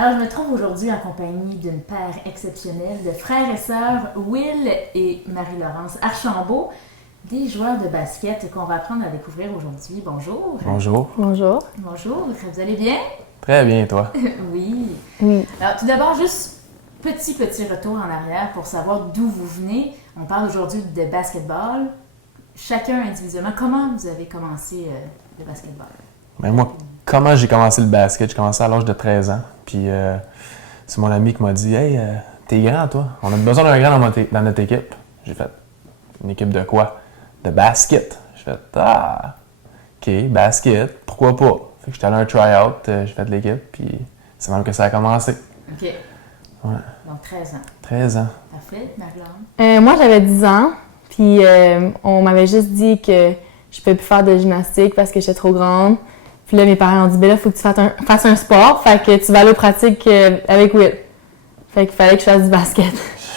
Alors, je me trouve aujourd'hui en compagnie d'une paire exceptionnelle de frères et sœurs, Will et Marie-Laurence Archambault, des joueurs de basket qu'on va apprendre à découvrir aujourd'hui. Bonjour. Bonjour. Bonjour. Bonjour, vous allez bien? Très bien, toi? Oui. Alors, tout d'abord, juste petit retour en arrière pour savoir d'où vous venez. On parle aujourd'hui de basketball. Chacun individuellement, comment vous avez commencé le basketball? Ben moi, comment j'ai commencé le basket? J'ai commencé à l'âge de 13 ans. Puis c'est mon ami qui m'a dit « Hey, t'es grand, toi. On a besoin d'un grand dans notre équipe. » J'ai fait « Une équipe de quoi? » De basket. J'ai fait « Ah, OK, basket, pourquoi pas? » Fait que j'étais allé à un try-out, j'ai fait de l'équipe, puis c'est même que ça a commencé. OK. Ouais. Donc, 13 ans. 13 ans. Parfait. Marie-Laurence? Moi, j'avais 10 ans, puis on m'avait juste dit que je ne pouvais plus faire de gymnastique parce que j'étais trop grande. Puis là, mes parents ont dit, ben là, il faut que tu fasses un sport, fait que tu vas aller aux pratiques avec Will. Fait qu'il fallait que je fasse du basket.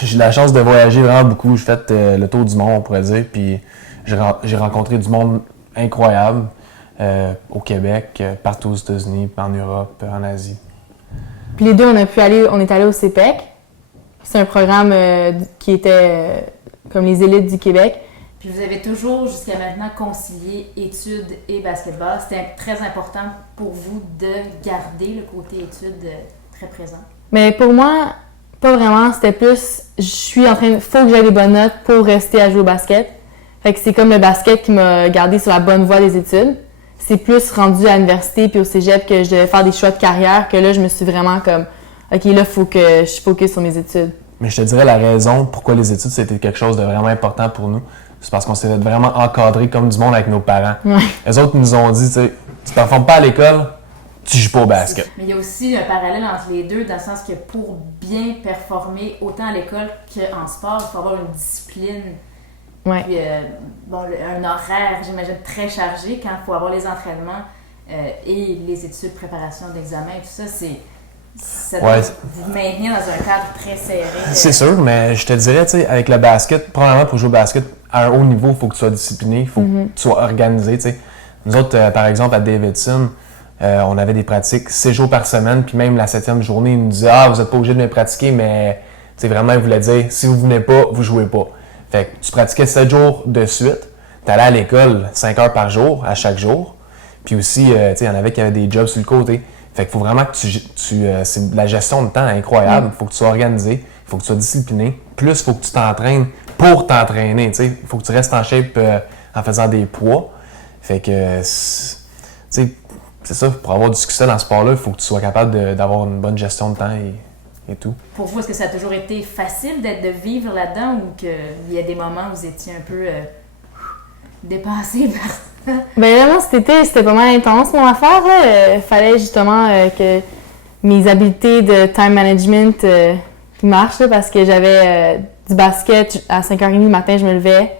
J'ai eu la chance de voyager vraiment beaucoup. J'ai fait le tour du monde, on pourrait dire, puis j'ai rencontré du monde incroyable au Québec, partout aux États-Unis, en Europe, en Asie. Puis les deux, on est allés au CEPEC. C'est un programme qui était comme les élites du Québec. Puis vous avez toujours, jusqu'à maintenant, concilié études et basketball. C'était très important pour vous de garder le côté études très présent. Mais pour moi, pas vraiment. C'était plus, faut que j'aie des bonnes notes pour rester à jouer au basket. Fait que c'est comme le basket qui m'a gardé sur la bonne voie des études. C'est plus rendu à l'université puis au cégep que je devais faire des choix de carrière que là, je me suis vraiment comme, OK, là, il faut que je focus sur mes études. Mais je te dirais la raison pourquoi les études, c'était quelque chose de vraiment important pour nous. C'est parce qu'on s'est vraiment encadrés comme du monde avec nos parents. Ouais. Les autres nous ont dit, tu sais, tu performes pas à l'école, tu joues pas au basket. Mais il y a aussi un parallèle entre les deux, dans le sens que pour bien performer autant à l'école qu'en sport, il faut avoir une discipline. Ouais. Puis, un horaire, j'imagine, très chargé quand il faut avoir les entraînements et les études, préparation d'examen et tout ça, ça doit vous maintenir dans un cadre très serré. C'est sûr, mais je te dirais, tu sais, avec le basket, premièrement, pour jouer au basket à un haut niveau, il faut que tu sois discipliné, il faut que tu sois organisé, tu sais. Nous autres, par exemple, à Davidson, on avait des pratiques 6 jours par semaine, puis même la 7e journée, ils nous disaient « Ah, vous n'êtes pas obligé de me pratiquer, mais tu sais, vraiment, ils voulaient dire « Si vous venez pas, vous jouez pas. » Fait que tu pratiquais 7 jours de suite, tu allais à l'école 5 heures par jour, à chaque jour, puis aussi, tu sais, il y en avait qui avaient des jobs sur le côté. Fait qu'il faut vraiment que c'est la gestion de temps incroyable. Il faut que tu sois organisé, il faut que tu sois discipliné. Plus, il faut que tu t'entraînes pour t'entraîner. Il faut que tu restes en shape en faisant des poids. Fait que, tu sais, c'est ça, pour avoir du succès dans ce sport-là, il faut que tu sois capable d'avoir une bonne gestion de temps et tout. Pour vous, est-ce que ça a toujours été facile de vivre là-dedans ou qu'il y a des moments où vous étiez un peu dépassé par ça? Ben là, moi, cet été, c'était pas mal intense, mon affaire. Il fallait justement que mes habiletés de time management marchent, là, parce que j'avais du basket à 5h30 du matin, je me levais.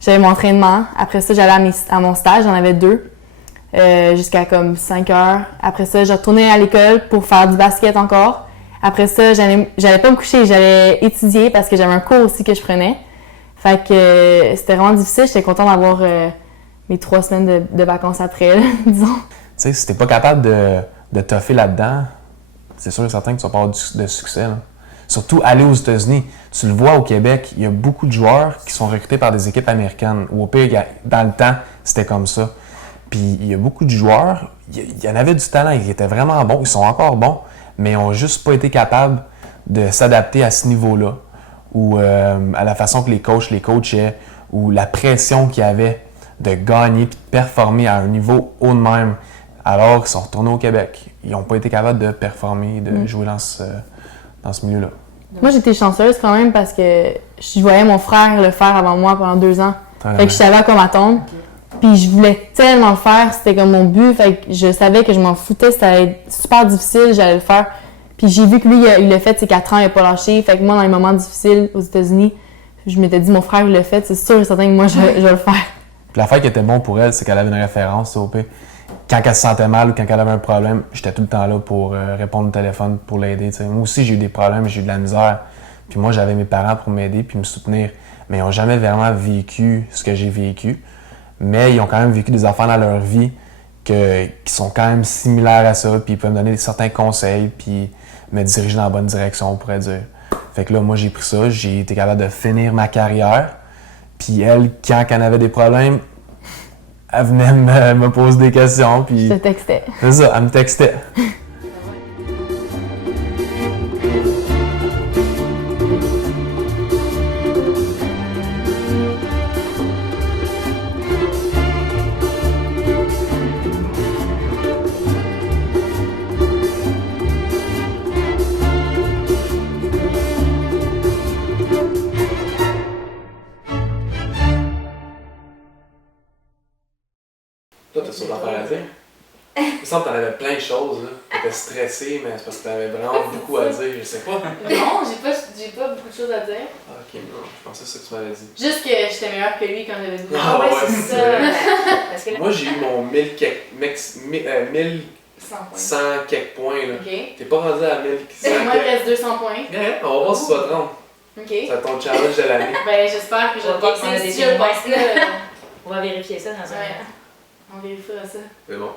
J'avais mon entraînement. Après ça, j'allais à mon stage, j'en avais 2, jusqu'à comme 5h. Après ça, je retournais à l'école pour faire du basket encore. Après ça, j'allais pas me coucher, j'allais étudier parce que j'avais un cours aussi que je prenais. Fait que c'était vraiment difficile. J'étais contente d'avoir mes 3 semaines de vacances après, là, disons. Tu sais, si t'es pas capable de toffer là-dedans, c'est sûr et certain que tu vas pas avoir de succès, là. Surtout aller aux États-Unis. Tu le vois au Québec, il y a beaucoup de joueurs qui sont recrutés par des équipes américaines. Ou au pire, dans le temps, c'était comme ça. Puis il y a beaucoup de joueurs, il y en avait du talent, ils étaient vraiment bons, ils sont encore bons, mais ils n'ont juste pas été capables de s'adapter à ce niveau-là. Ou à la façon que les coachs les coachaient, ou la pression qu'il y avait de gagner et de performer à un niveau haut de même, alors qu'ils sont retournés au Québec. Ils n'ont pas été capables de performer, de jouer dans ce milieu-là. Moi, j'étais chanceuse quand même parce que je voyais mon frère le faire avant moi pendant 2 ans. Fait que je savais à quoi m'attendre. Puis je voulais tellement le faire, c'était comme mon but. Fait que je savais que je m'en foutais, ça allait être super difficile, j'allais le faire. Puis j'ai vu que lui, il l'a fait, 4 ans, il n'a pas lâché. Fait que moi, dans les moments difficiles aux États-Unis, je m'étais dit, mon frère, il l'a fait, c'est sûr et certain que moi, je vais le faire. Puis l'affaire qui était bon pour elle, c'est qu'elle avait une référence au pire. Quand elle se sentait mal ou quand elle avait un problème, j'étais tout le temps là pour répondre au téléphone, pour l'aider. T'sais. Moi aussi, j'ai eu des problèmes, j'ai eu de la misère. Puis moi, j'avais mes parents pour m'aider puis me soutenir. Mais ils n'ont jamais vraiment vécu ce que j'ai vécu. Mais ils ont quand même vécu des affaires dans leur vie qui sont quand même similaires à ça. Puis ils peuvent me donner certains conseils. Puis me diriger dans la bonne direction, on pourrait dire. Fait que là, moi, j'ai pris ça, j'ai été capable de finir ma carrière. Puis elle, quand elle avait des problèmes, elle venait me poser des questions. Puis Je te textais. c'est ça, elle me textait. Toi, t'as sur l'affaire à dire? Il me semble que t'en avais plein de choses, là. T'étais stressé, mais c'est parce que t'avais vraiment beaucoup à dire, je sais pas. Non, j'ai pas beaucoup de choses à dire. Ah, ok, non, je pensais que c'est ça que tu m'avais dit. Juste que j'étais meilleure que lui quand j'avais 12 ans. Ah ouais, c'est c'est ça. vrai. Parce que là, Moi, j'ai eu mon 100 points. 1100 quelques points, là. Ok. T'es pas rendu à 1100 Moi, il quelques. reste 200 points. Ouais, on va voir si tu vas te rendre. Ok. C'est ton challenge de l'année. Ben, j'espère que je On va vais voir qu'on a passer des si je témoins. passe là. on va vérifier ça dans un Ouais. On vérifiera ça. C'est bon.